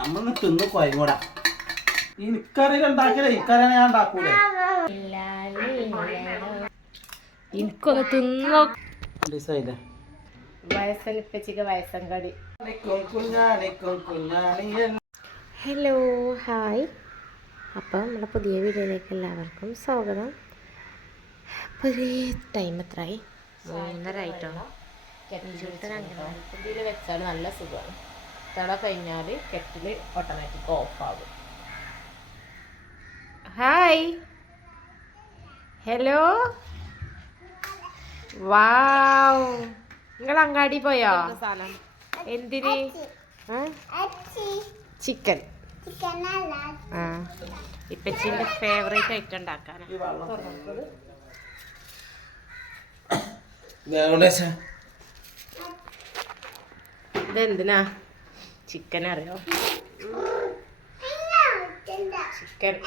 നമ്മള് തിന്ന് കൊയങ്ങൂടാ. ഈ നിക്കറി ഉണ്ടാക്കിയാലേ ഇക്കറി ഞാൻ ഉണ്ടാക്കൂലേ. എനിക്കൊന്ന് തിന്നോ. വയസ്സനിപ്പച്ചിക്ക് വയസ്സം കടി. Hello hi. അപ്പം നമ്മുടെ പുതിയ വീഡിയോയിലേക്ക് എല്ലാവർക്കും സ്വാഗതം. അപ്പോൾ ഒരു ടൈം എത്രയായി? 3:30 ആയിട്ടോ. കെറ്റിൽ വെച്ചാൽ നല്ല സുഖമാണ്. തട കഴിഞ്ഞാൽ കെറ്റിൽ ഓട്ടോമാറ്റിക് ഓഫാകും. ഹായ് ഹലോ വാവ്. നിങ്ങൾ അങ്ങാടി പോയോ? സാധനം എന്തിന്? ചിക്കൻ. ആ ഇപ്പച്ചിൻ്റെ ഫേവറേറ്റ് ഐറ്റം ഉണ്ടാക്കാനാണ്. ഇതെന്തിനാ? ചിക്കൻ അറിയോ?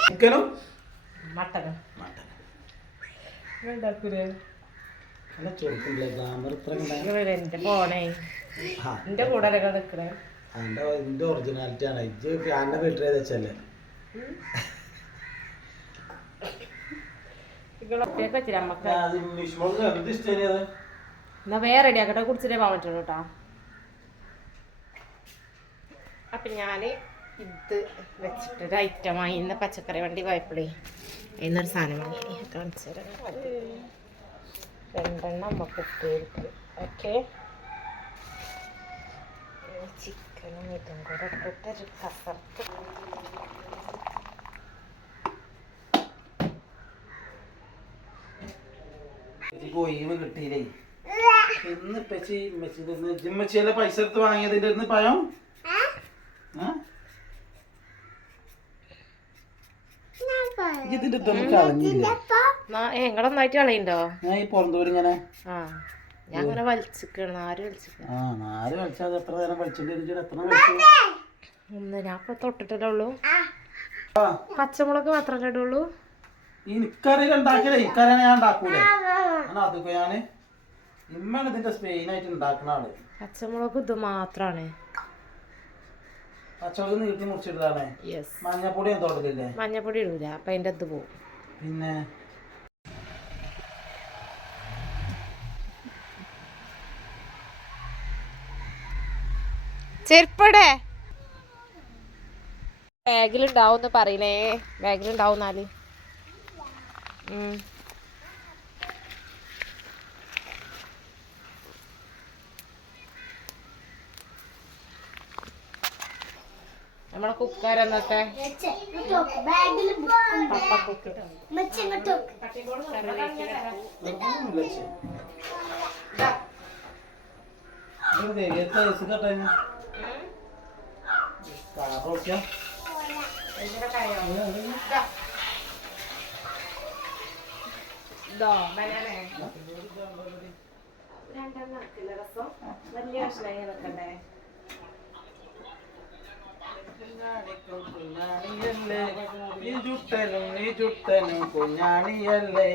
ചിക്കനും മട്ടനും എന്റെ പോണേ എന്റെ കൂടെ നിൽക്കണേ. എന്റെ ഒറിജിനാലിറ്റി ആണ്. എന്നെ ഫിൽറ്റർ ചെയ്ത് വെച്ചല്ലേ. എന്നാ വേറെ റെഡി ആക്കട്ടെ, കുടിച്ചിട്ടേ പോകാൻ പറ്റുള്ളൂ കേട്ടോ. അപ്പം ഞാൻ ഇത് വെച്ചിട്ടൊരു ഐറ്റം വാങ്ങി. ഇന്ന് പച്ചക്കറി വണ്ടി പോയപ്പോഴേ ഇന്നൊരു സാധനം വാങ്ങി കാണിച്ചു തരാം. 2 നമുക്ക് ഉപ്പേരിക്ക്. ഓക്കെ, ചിക്കനും ഇതും കൂടെ ഇട്ടിട്ടൊരു കസർത്ത്. ഒഴിവ് കിട്ടിയില്ലേ. ഇന്ന് ജിമ്മച്ചിയിലെ പൈസ എടുത്ത് വാങ്ങിയതിന്റെ ഇന്ന് പഴം ഇതിന്റെ ഇതൊന്നും കളഞ്ഞില്ല. നിങ്ങളൊന്നായിട്ട് കളയുണ്ടോ? ഞാൻ ഈ പുറന്തൂര് ഇങ്ങനെ ഞാൻ അങ്ങനെ വലിച്ചിക്കണം. നാര് വലിച്ചിക്കണം. നാല് വലിച്ചാൽ എത്ര നേരം വലിച്ചിട്ട് എത്ര വലിച്ചു? ഒന്ന് ഞാൻ ഇപ്പൊ തൊട്ടിട്ടല്ലേ ഉള്ളൂ. പച്ചമുളക് മാത്രമല്ലേ ഇടുള്ളൂ. ഈ നിക്കറി ഉണ്ടാക്കിയാലേ ഇക്കറിയാണ് ഞാൻ ഉണ്ടാക്കൂലേ. അതൊക്കെ ഞാന് ഇമ്മണ് ഇതിന്റെ സ്പെയിനായിട്ട് ഉണ്ടാക്കണ ആള്. പച്ചമുളക് ഇത് മാത്രാണ്. പച്ചമുളക് നീട്ടി മുറിച്ചിട്ടാണ്. മഞ്ഞപ്പൊടി ഞാൻ തൊടലില്ലേ? മഞ്ഞപ്പൊടി ഇടൂല, അപ്പൊ അതിന്റെ ഇത് പോവും. പിന്നെ ചെരുപ്പടെ ബാഗിലുണ്ടാവും പറയണേ. ബാഗിലുണ്ടാവും. 4 നമ്മളെ കുക്കർ എന്നൊക്കെ വലിയ കഷ്ണായി വെക്കണ്ടേ. കുഞ്ഞാണിയല്ലേ കുഞ്ഞാണിയല്ലേ.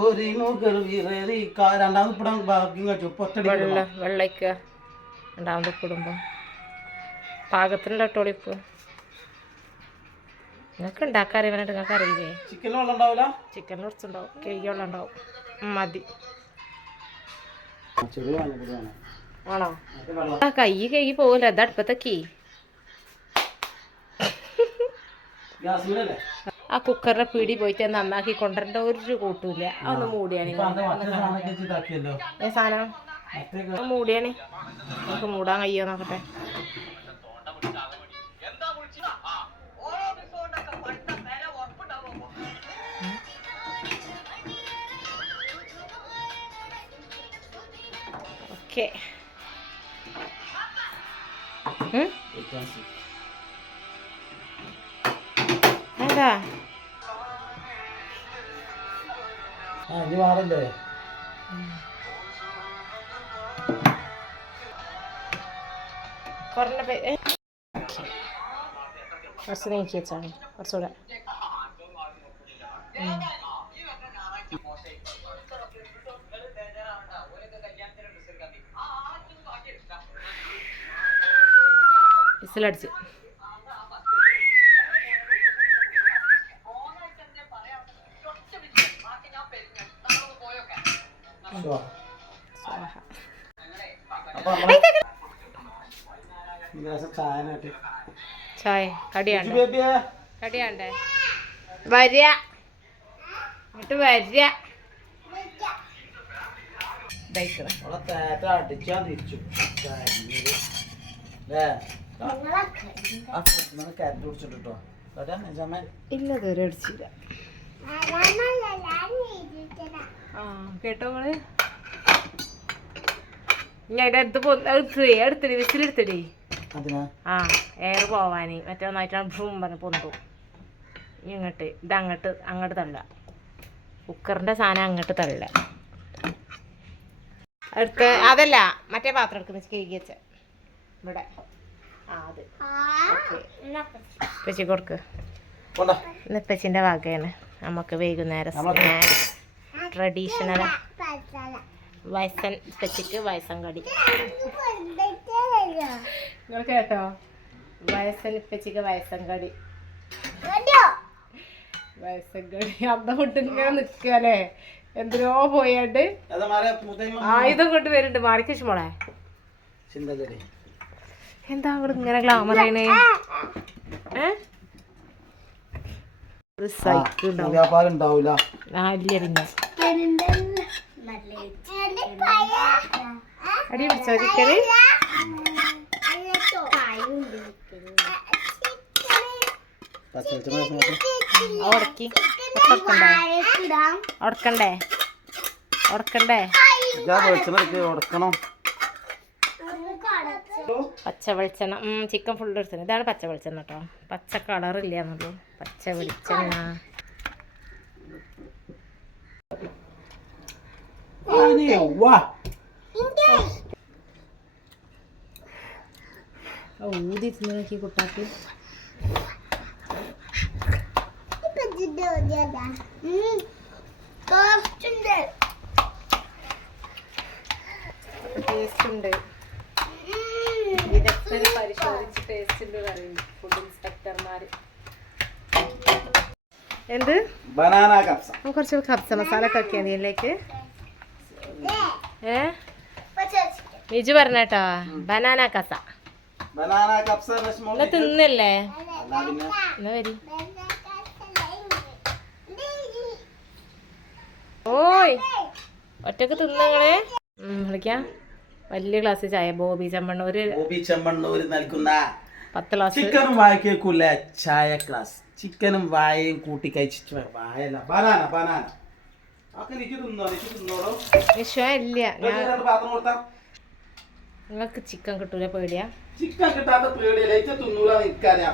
ഒരു മുകൾ വിററി രണ്ടാമത് ഇപ്പടാൻ ഭാഗ്യം കഴിച്ചു. വെള്ളയ്ക്ക രണ്ടാമത് കുടുംബം പാകത്തിനുള്ള ടോളിപ്പ്. നിങ്ങൾക്ക് ഉണ്ടാക്കാൻ അറിയാനായിട്ട് നിങ്ങൾക്ക് അറിയില്ലേ? ചിക്കൻ വെള്ളം ഉണ്ടാവില്ല. ചിക്കൻ കുറച്ചുണ്ടാവും, കേക്ക് വെള്ളം ഉണ്ടാവും. മതി. ആണോ? ആ കൈ കേക്ക് പോകില്ല. അത് അടുപ്പത്തേക്ക് ആ കുക്കറിന്റെ പീടി പോയിട്ട് നന്നാക്കി കൊണ്ടുവരേണ്ട ഒരു കൂട്ടുമില്ല. അതൊന്ന് മൂടിയാണ് സാധനം. മൂടിയാണ്. നമുക്ക് മൂടാൻ കഴിയോ നോക്കട്ടെ. ഓക്കെ, എന്താ ഇനി മാറല്ലേ? കുറഞ്ഞ കുറച്ച് നീക്കി വെച്ചാണ് കുറച്ചുകൂടെ. വിസിലടിച്ച്. ചായ കടിയാണ്ടേ വരിക എന്നിട്ട് വരിക. ഇല്ലത് അടിച്ചില്ല. കേട്ടോ നിങ്ങള് ഞാൻ എടുത്തിടി വിസിലെടുത്തിടി. ആ എയർ പോവാന് മറ്റേ ഒന്നായിട്ടാണ് ഭൂം പറഞ്ഞ് പൊന്തും. ഇങ്ങോട്ട് അങ്ങോട്ട് തള്ള കുക്കറിന്റെ സാധനം അങ്ങോട്ട് തള്ള. എടുത്ത് അതല്ല മറ്റേ പാത്രം എടുക്കുന്ന കേക്ക് വെച്ച ഇവിടെ. ആ അത് ഉപ്പച്ചി കൊടുക്ക്. ഉപ്പച്ചിന്റെ വകയാണ് നമുക്ക് വൈകുന്നേരം സ്നാക്സ്. ട്രഡീഷണൽ വയസ്സൻ ഉപ്പച്ചിക്ക് വയസ്സൻ കടി. നിങ്ങൾ കേട്ടോ? വയസ്സൻ ഉപ്പച്ചിക്ക് വയസ്സൻ കടി. വയസ്സൻ കടി അന്തം കൊണ്ട് ഇങ്ങനെ നിൽക്കല്ലേ. എന്തിനോ പോയാണ്ട് ആയുധം കൊണ്ട് വരുന്നുണ്ട്. മാറിക്കശ് മോളെ എന്താ അങ്ങോട്ട് ഇങ്ങനെ ഗ്ലാമർ ആയിന്? അടി പിടിച്ചോ ചിക്കന്? ഉടക്കണ്ടേ? പച്ച വെളിച്ചെണ്ണ. ചിക്കൻ ഫുള്ള് എടുത്തത്. ഇതാണ് പച്ച വെളിച്ചെണ്ണ കേട്ടോ. പച്ച കളറില്ല എന്നുള്ളൂ. പച്ച വെളിച്ചെണ്ണ. ഊതി തിന്നോക്കി കുട്ടാക്ക്. ടേസ്റ്റ് ഉണ്ട്. വിദഗ്ധര് പരിശോധിച്ച് ടേസ്റ്റ് ഉണ്ട് പറയും ഫുഡ് ഇൻസ്പെക്ടർമാര്. എന്ത് ബനാന കപ്സ. കുറച്ച് കപ്സ മസാല ഒക്കെ വെക്കാൻ ഇതിലേക്ക്. നിജു പറഞ്ഞേട്ടോ ബനാന കസ. എന്നാ തിന്നല്ലേ? എന്നാ വരി. ഓയ് ഒറ്റക്ക് തിന്നങ്ങളെ വിളിക്കാം. വലിയ ഗ്ലാസ് ചായ. ബോബി ചെമ്മണ്ണൂർ നൽകുന്ന 10 ഗ്ലാസ്. ചിക്കനും വായ കേൾക്കൂല ചായ ക്ലാസ്. ചിക്കനും വായയും കൂട്ടി കഴിച്ചിട്ട് വായല്ല ബനാന ബനാന. നിങ്ങൾക്ക് ചിക്കൻ കിട്ടൂല? പേടിയാ? ചിക്കൻ കിട്ടാത്ത പേടിയല്ല. തിന്നൂല നിൽക്കാനാ.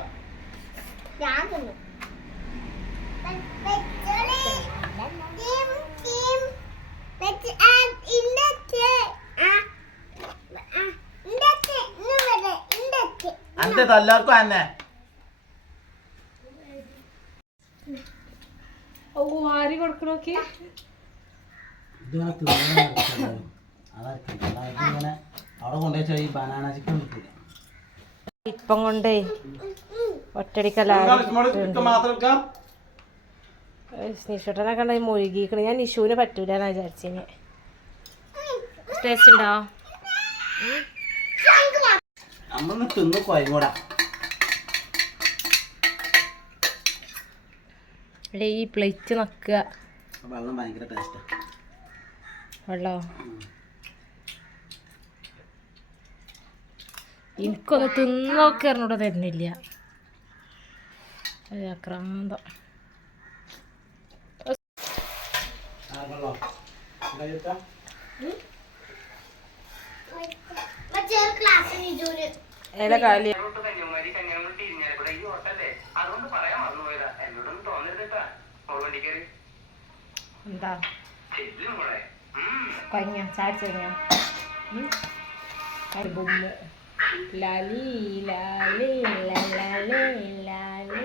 അന്റെ എല്ലാവർക്കും തന്നെ ആരി കൊടുക്കണോക്കി. അവിടെ കൊണ്ടുവച്ചാൽ ഈ ബനാന ചിക്കൻ കിട്ടില്ല. ഇപ്പം കൊണ്ടേ ഒറ്റടിക്കല്ല നിഷൂട്ടനെ കണ്ട മുഴുകിക്കണ്. ഞാൻ നിഷുവിന് പറ്റൂല എന്നാ വിചാരിച്ചിന്. ടേസ്റ്റ് ഉണ്ടോ? നമ്മളൊന്ന് തിന്ന് പോയിക്കൂടാ. ഈ പ്ലേറ്റ് നക്കുക. വെള്ളം ഭയങ്കര ടേസ്റ്റാ. വെള്ളോ എനിക്കൊന്ന് തിന്നൊക്കെ അറിഞ്ഞൂടെ തരുന്നില്ല. ആക്രാന്തം. ഏതാ കാലി? എന്താ കഴിഞ്ഞ ചാടിച്ചു കഴിഞ്ഞ ലാലി ലാലി ലാലി ലാലി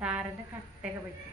താരന്റെ കട്ടയൊക്കെ പറ്റും.